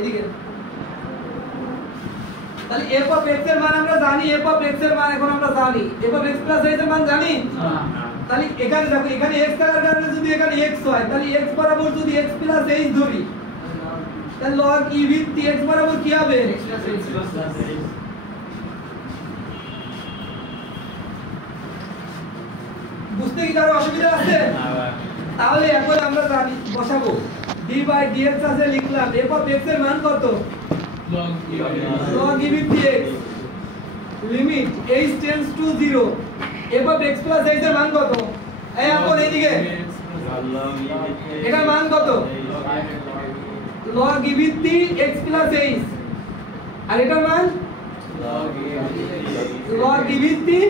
এদিকে তাহলে f of x এর মান আমরা জানি, f of x এর মান এখন আমরা জানি, f of x plus h এর মান জানি। তাহলে এখানে দেখো এখানে x থাকার কারণে যদি এখানে x হয় তাহলে x বরাবর যদি x plus h ধরি তাহলে log e ভিত্তি x বরাবর কি হবে? x plus h। বুঝতে কি কারো অসুবিধা আছে? তাহলে এখন আমরা জানি বসাবো d by dx আছে লিখলাম, f of x এর মান কত? log e ভিত্তি x limit h tends to 0 f of x plus h এর মান কত? এই আপন এইদিকে এটার মান কত? log e ভিত্তি x plus h আর এটার মান log e ভিত্তি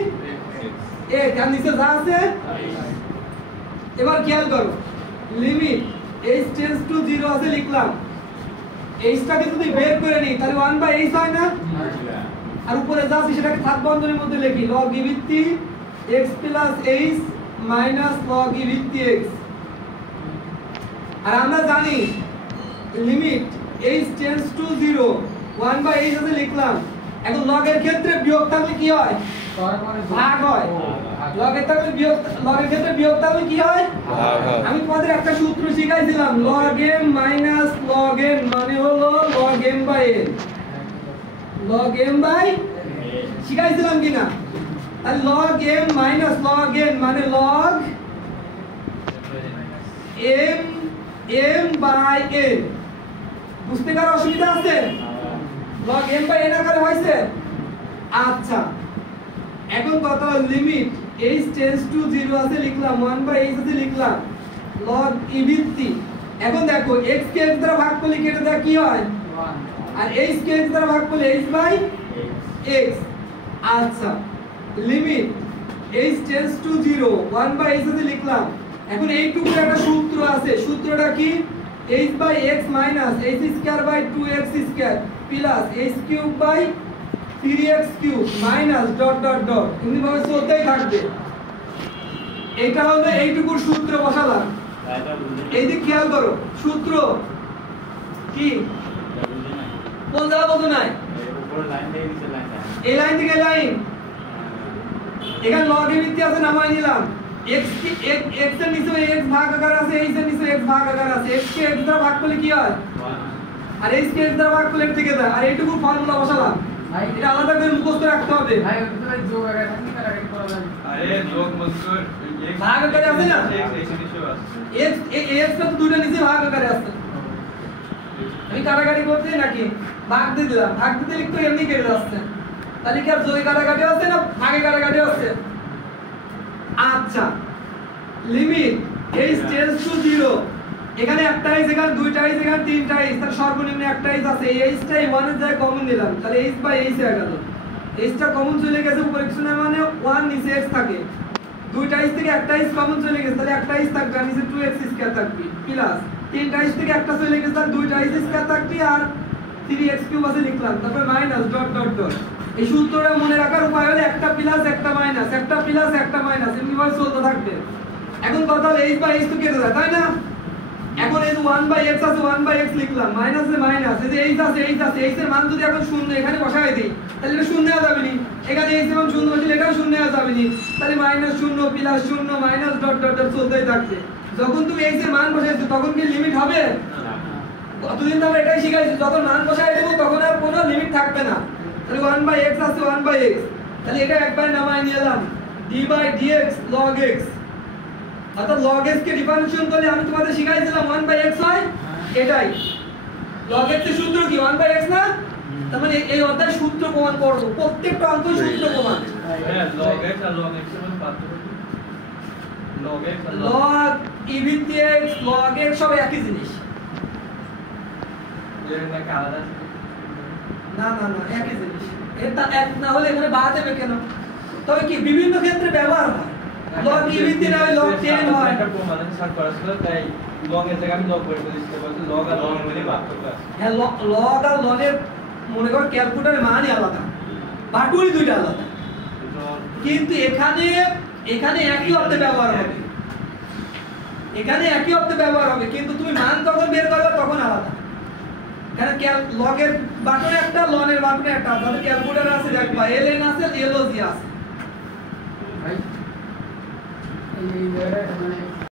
এ কার নিচে যা আছে। এবার খেয়াল করো লিমিট h tends to 0 আছে লিখলাম, h টাকে যদি বের করে নিই তাহলে 1 বাই h হয় না? আর উপরে যা আছে সেটাকে থাক বন্ধনীর মধ্যে লিখি log e ভিত্তি x plus h minus log e ভিত্তি x। আর আমরা জানি limit h tends to 0 1 by h আছে লিখলাম। এখন log এর ক্ষেত্রে বিয়োগ থাকলে কি হয়? ভাগ হয়। log এর থাকলে বিয়োগ, log এর ক্ষেত্রে বিয়োগ থাকলে কি হয়? ভাগ হয়। আমি তোমাদের একটা সূত্র শিখাইছিলাম log m minus log n মানে হলো log m by n, log m by শিখাইছিলাম কিনা? আর log m minus log n মানে log m by n। বুঝতে কারো অসুবিধা আছে? log m by n আকারে হইছে? আচ্ছা এখন কত লিমিট h tends to 0 আছে লিখলাম, 1 by h আছে লিখলাম, log e ভিত্তি। এখন দেখো x কে x দ্বারা ভাগ করলে কেটে দেয় কি হয়? 1 আর h কে x দ্বারা ভাগ করলে h by x। আচ্ছা limit h tends to 0 1 by h আছে লিখলাম। এখন এইটুকুর একটা সূত্র আছে, সূত্রটা কি? h by x minus h square by 2x square plus h cube by 3x cube minus dot dot dot এমনি ভাবে চলতেই থাকবে। এটা হলো এইটুকুর সূত্র বসালাম। এই দিক খেয়াল করো সূত্র কি কোন জায়গা বলতো নাই? এই লাইন থেকে লাইন এখানে log এর ভিত্তি আছে নামাই নিলাম, x এর নিচে x ভাগ আকার আছে, h এর নিচে x ভাগ আকার আছে, x কে x দ্বারা ভাগ করলে কি হয়? 1 আর h কে x দ্বারা ভাগ করলে এর থেকে যায়। আর এইটুকু ফর্মুলা বসালাম, এটা আলাদা করে মুখস্থ রাখতে হবে। ভাই ওটা যোগ আকারে থাকি কাটাকাটি করা যায়। আরে যোগ মতলব ভাগ আকারে আছে না? x x তো দুটো নিচে ভাগ আকারে আছে। আমি কাটাকাটি করতে নাকি ভাগ দিয়ে দিলাম, ভাগ দিতে লিখতো এমনি কেটে যাচ্ছে। তাহলে কি আর যোগে কাটাকাটি আছে না ভাগে কাটাকাটি আছে? আচ্ছা লিমিট h tends to 0 এখানে একটা h এখানে দুইটা h এখানে তিনটা h, তার সর্বনিম্ন একটা h আছে, এই h টাই 1 এর জায়গায় কমন নিলাম, তাহলে h বাই h হয়ে গেল। h টা কমন চলে গেছে, উপরে কিছু না মানে 1 নিচে x থাকে, দুইটা h থেকে একটা h কমন চলে গেছে তাহলে একটা h থাকবে আর নিচে 2x স্কয়ার থাকবে প্লাস তিনটা h থেকে একটা চলে গেছে তাহলে দুইটা h স্কয়ার থাকবে আর 3x কিউব আছে লিখলাম, তারপর মাইনাস ডট ডট ডট। এই সূত্রটা মনে রাখার উপায় হলো একটা প্লাস একটা মাইনাস, একটা প্লাস একটা মাইনাস এমনি ভাবে চলতে থাকবে। এখন কথা হলো h বাই h তো কেটে যায় তাই না? এখন এই 1 বাই x আছে 1 বাই x লিখলাম, মাইনাস এ মাইনাস, এই যে h আছে h এর মান যদি এখন শূন্য এখানে বসাই দেই তাহলে এটা শূন্য হয়ে যাবে নি, এখানে h এর মান শূন্য বসলে এটাও শূন্য হয়ে যাবে নি, তাহলে মাইনাস শূন্য প্লাস শূন্য মাইনাস ডট ডট ডট চলতেই থাকবে। যখন তুমি h এর মান বসাইছো তখন কি লিমিট হবে? কতদিন তো আমরা এটাই শিখাইছি, যখন মান বসাই দেব তখন আর কোনো লিমিট থাকবে না। তাহলে 1 বাই x আছে 1 বাই x, তাহলে এটা একবার নামাই নিলাম d by dx log x। অর্থাৎ log x কে ডিফারেন্সিয়েশন করলে আমি তোমাদের শিখাইছিলাম 1 বাই x হয়, এটাই log x এর সূত্র কি 1 বাই x না? তার মানে এই অধ্যায় সূত্র প্রমাণ করব, প্রত্যেকটা অঙ্ক সূত্র প্রমাণ। হ্যাঁ log x আর log x এর মধ্যে পার্থক্য কি? log x আর log e ভিত্তি x log x সব একই জিনিস। এর নাকি আলাদা? না না না একই জিনিস। এটা এক না হলে এখানে বাদ দেবে কেন? তবে কি বিভিন্ন ক্ষেত্রে ব্যবহার হয়। log e ভিত্তি না হয় log 10 হয়। এটা প্রমাণ স্যার করেছিল তাই log এর জায়গায় আমি log করে দিতে বলছি, log আর log এর মধ্যে পার্থক্য আছে। হ্যাঁ log আর log এর মনে করো ক্যালকুলেটরের মানই আলাদা, বাটুই দুইটা আলাদা, কিন্তু এখানে একই অর্থে ব্যবহার হবে, এখানে একই অর্থে ব্যবহার হবে, কিন্তু তুমি মান যখন বের করবে তখন আলাদা। এখানে লগের বাটনে একটা লনের বাটনে একটা তাহলে ক্যালকুলেটর আছে দেখবা ln আছে log আছে রাইট এই জায়গায় মানে